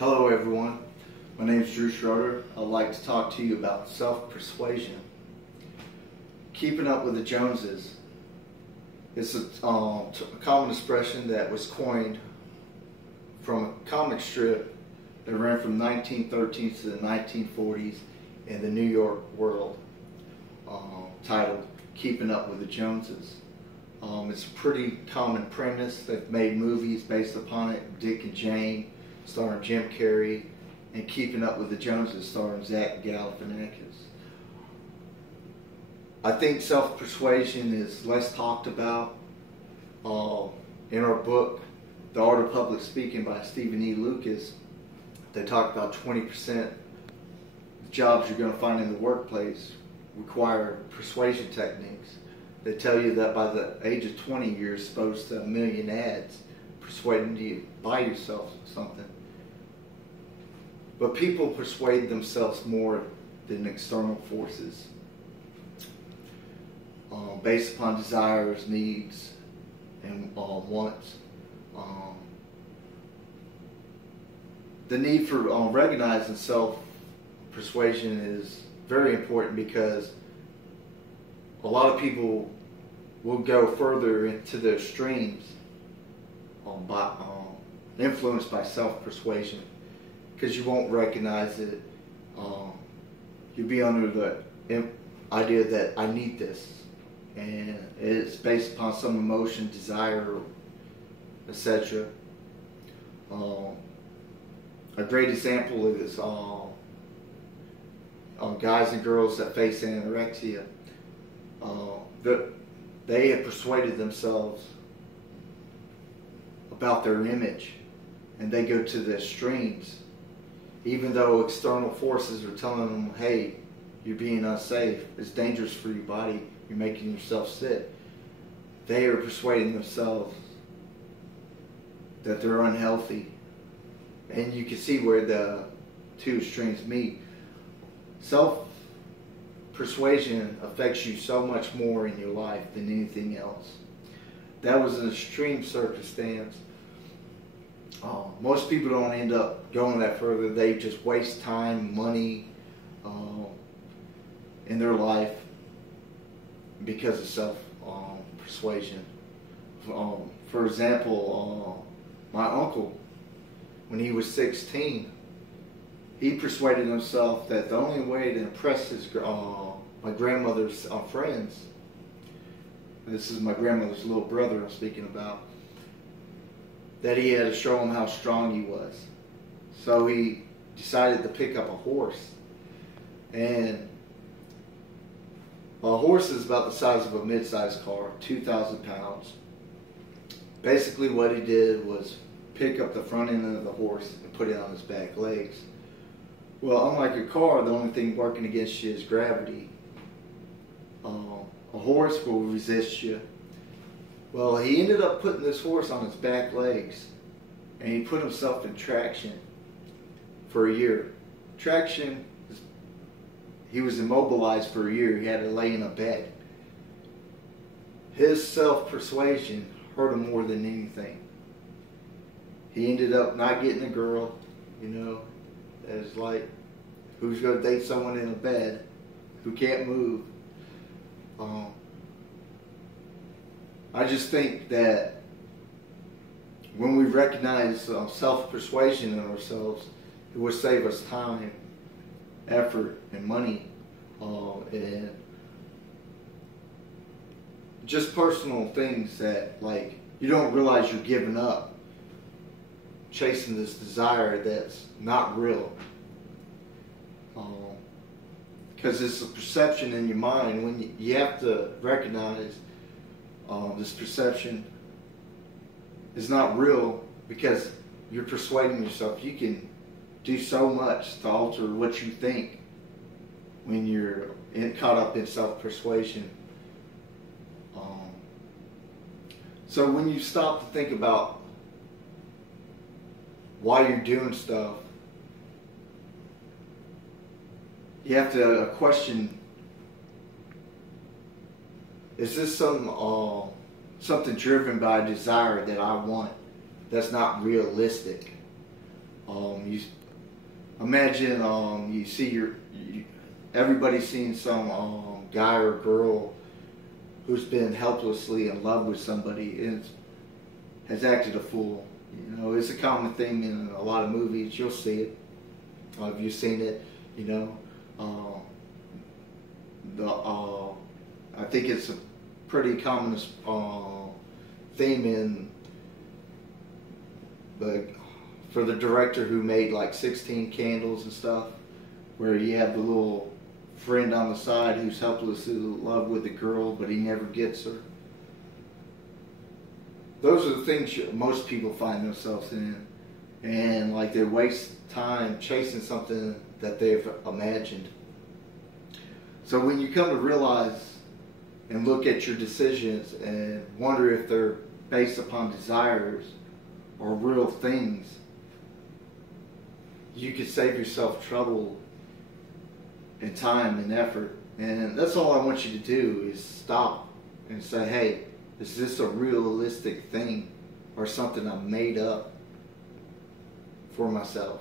Hello everyone, my name is Schroeder. I'd like to talk to you about self-persuasion. Keeping up with the Joneses is a common expression that was coined from a comic strip that ran from 1913 to the 1940s in the New York world, titled Keeping Up with the Joneses. It's a pretty common premise. They've made movies based upon it, Dick and Jane, starring Jim Carrey, and Keeping Up with the Joneses, starring Zach Galifianakis. I think self-persuasion is less talked about. In our book, The Art of Public Speaking by Stephen E. Lucas, they talk about 20% of the jobs you're going to find in the workplace require persuasion techniques. They tell you that by the age of 20, you're exposed to 1 million ads persuading you to buy yourself something. But people persuade themselves more than external forces, based upon desires, needs, and wants. The need for recognizing self-persuasion is very important because a lot of people will go further into the extremes influenced by self-persuasion, because you won't recognize it. You'll be under the idea that I need this, and it's based upon some emotion, desire, etc. A great example is guys and girls that face anorexia. They have persuaded themselves about their image, and they go to the extremes. Even though external forces are telling them, hey, you're being unsafe, it's dangerous for your body, you're making yourself sick, they are persuading themselves that they're unhealthy. And you can see where the two extremes meet. Self-persuasion affects you so much more in your life than anything else. That was an extreme circumstance. Most people don't end up going that further. They just waste time, money in their life because of self-persuasion. For example, my uncle, when he was 16, he persuaded himself that the only way to impress my grandmother's friends, this is my grandmother's little brother I'm speaking about, that he had to show him how strong he was. So he decided to pick up a horse. And a horse is about the size of a mid-sized car, 2,000 pounds. Basically what he did was pick up the front end of the horse and put it on his back legs. Well, unlike a car, the only thing working against you is gravity. A horse will resist you. Well, he ended up putting this horse on his back legs, and he put himself in traction for a year. Traction, he was immobilized for a year. He had to lay in a bed. His self-persuasion hurt him more than anything. He ended up not getting a girl, It's like, who's going to date someone in a bed who can't move? I just think that when we recognize self-persuasion in ourselves, it will save us time, effort, and money, and just personal things that, like, you don't realize you're giving up, chasing this desire that's not real. Because it's a perception in your mind. When you have to recognize this perception is not real, because you're persuading yourself. You can do so much to alter what you think when you're caught up in self-persuasion. So when you stop to think about why you're doing stuff, you have to question, is this something driven by a desire that I want that's not realistic? You you imagine you see everybody's seen some guy or girl who's been helplessly in love with somebody and has acted a fool. You know, it's a common thing in a lot of movies. You'll see it. If you've seen it, you know, I think it's a pretty common theme in for the director who made like 16 Candles and stuff, where you have the little friend on the side who's helplessly in love with the girl, but he never gets her. Those are the things most people find themselves in, and like they waste time chasing something that they've imagined. So when you come to realize and look at your decisions and wonder if they're based upon desires or real things, you could save yourself trouble and time and effort. And that's all I want you to do, is stop and say, hey, is this a realistic thing or something I made up for myself?